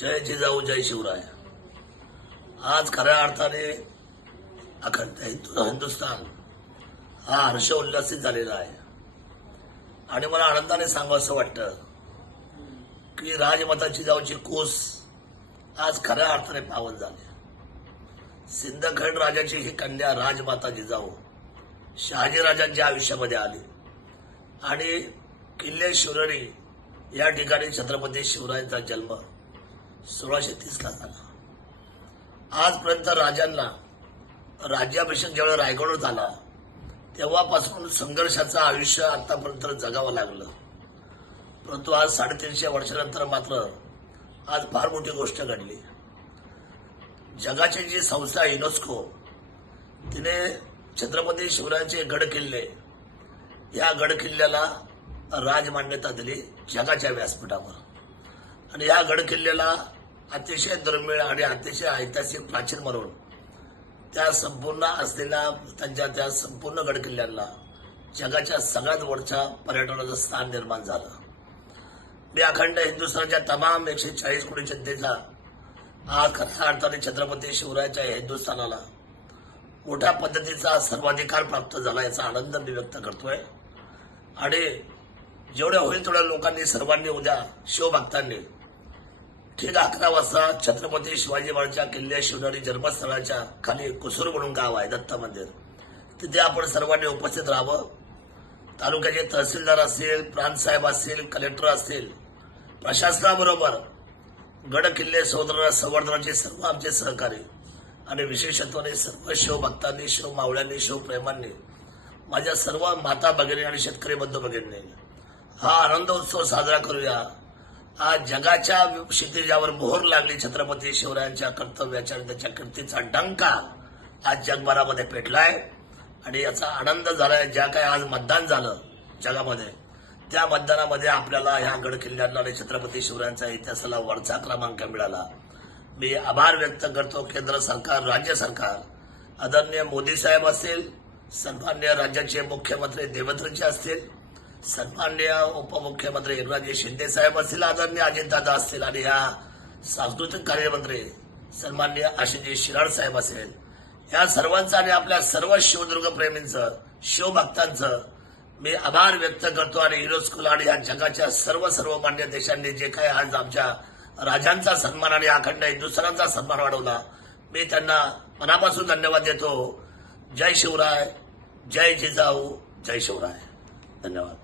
जय जिजाऊ जय शिवराय आज खऱ्या अर्थाने अखंड हिंदू हिंदुस्तान हा हर्ष उल्हासित झालेला आहे आणि मला आनंदाने सांगा असं वाटतं की राजमाता जिजाऊची कोस आज खऱ्या अर्थाने पावन झाली सिंधखंड राजाची ही कन्या राजमाता जिजाऊ शहाजी राजांच्या आयुष्यामध्ये आली आणि किल्ले शिवरणी या ठिकाणी छत्रपती शिवरायांचा जन्म सोळाशे तीसला झाला आजपर्यंत राजांना राज्याभिषेक जेव्हा रायगडवर झाला तेव्हापासून संघर्षाचं आयुष्य आतापर्यंत जगावं लागलं परंतु आज साडेतीनशे वर्षानंतर मात्र आज फार मोठी गोष्ट घडली जगाची जी संस्था युनेस्को तिने छत्रपती शिवरायांचे गड किल्ले या गड किल्ल्याला राजमान्यता दिली जगाच्या व्यासपीठावर आणि या गडकिल्ल्याला अतिशय दुर्मिळ आणि अतिशय ऐतिहासिक प्राचीन म्हणून त्या संपूर्ण असलेल्या त्यांच्या त्या संपूर्ण गडकिल्ल्यांना जगाच्या सगळ्यात वरच्या पर्यटनाचं स्थान निर्माण झालं मी अखंड हिंदुस्थानच्या तमाम एकशे चाळीस कोटी जनतेचा आज खऱ्या अर्थाने छत्रपती शिवरायाच्या हिंदुस्थानाला मोठ्या पद्धतीचा सर्वाधिकार प्राप्त झाला याचा आनंद मी व्यक्त करतोय आणि जेवढ्या होईल तेवढ्या लोकांनी सर्वांनी उद्या शिवभक्तांनी ठीक अकरा वाजता छत्रपती शिवाजी महाराजच्या किल्ले शिवनेरी जन्मस्थळाच्या खाली कुसूर म्हणून गाव आहे दत्त मंदिर तिथे आपण सर्वांनी उपस्थित राहावं तालुक्याचे तहसीलदार असतील प्रांतसाहेब असतील कलेक्टर असतील प्रशासनाबरोबर गड किल्ले सौदर संवर्धनाचे सर्व आमचे सहकारी आणि विशेषत्वाने सर्व शिवभक्तांनी शिवमावळ्यांनी शिवप्रेमांनी माझ्या सर्व माता भगिनी आणि शेतकरी बंधू भगिनी हा आनंदोत्सव साजरा करूया आज जगाच्या क्षितिजावर मोहर लागली छत्रपती शिवरायांच्या कर्तव्याच्या आणि त्याच्या कीर्तीचा डंका आज जगभरामध्ये पेटलाय आणि याचा आनंद झालाय ज्या काय आज मतदान झालं जगामध्ये त्या मतदानामध्ये आपल्याला ह्या गड किल्ल्यांना आणि छत्रपती शिवरायांच्या इतिहासाला वरचा क्रमांक मिळाला मी आभार व्यक्त करतो केंद्र सरकार राज्य सरकार आदरणीय मोदी साहेब असतील सन्मान्य राज्याचे मुख्यमंत्री देवेंद्रजी असतील सन्मान्य उपमुख्यमंत्री एकनाथजी शिंदे साहेब असतील आदरणीय अजितदादा असतील आणि ह्या सांस्कृतिक कार्यमंत्री सन्माननीय आशिषजी शिराड साहेब असेल या सर्वांचं आणि आपल्या सर्व शिवदुर्ग प्रेमींचं शिवभक्तांचं मी आभार व्यक्त करतो आणि हिरोस्कुला आणि या जगाच्या सर्व सर्व मान्य देशांनी जे काही आज आमच्या राजांचा सन्मान आणि अखंड हिंदुस्थानांचा सन्मान वाढवला मी त्यांना मनापासून धन्यवाद देतो जय शिवराय जय जिजाऊ जय शिवराय धन्यवाद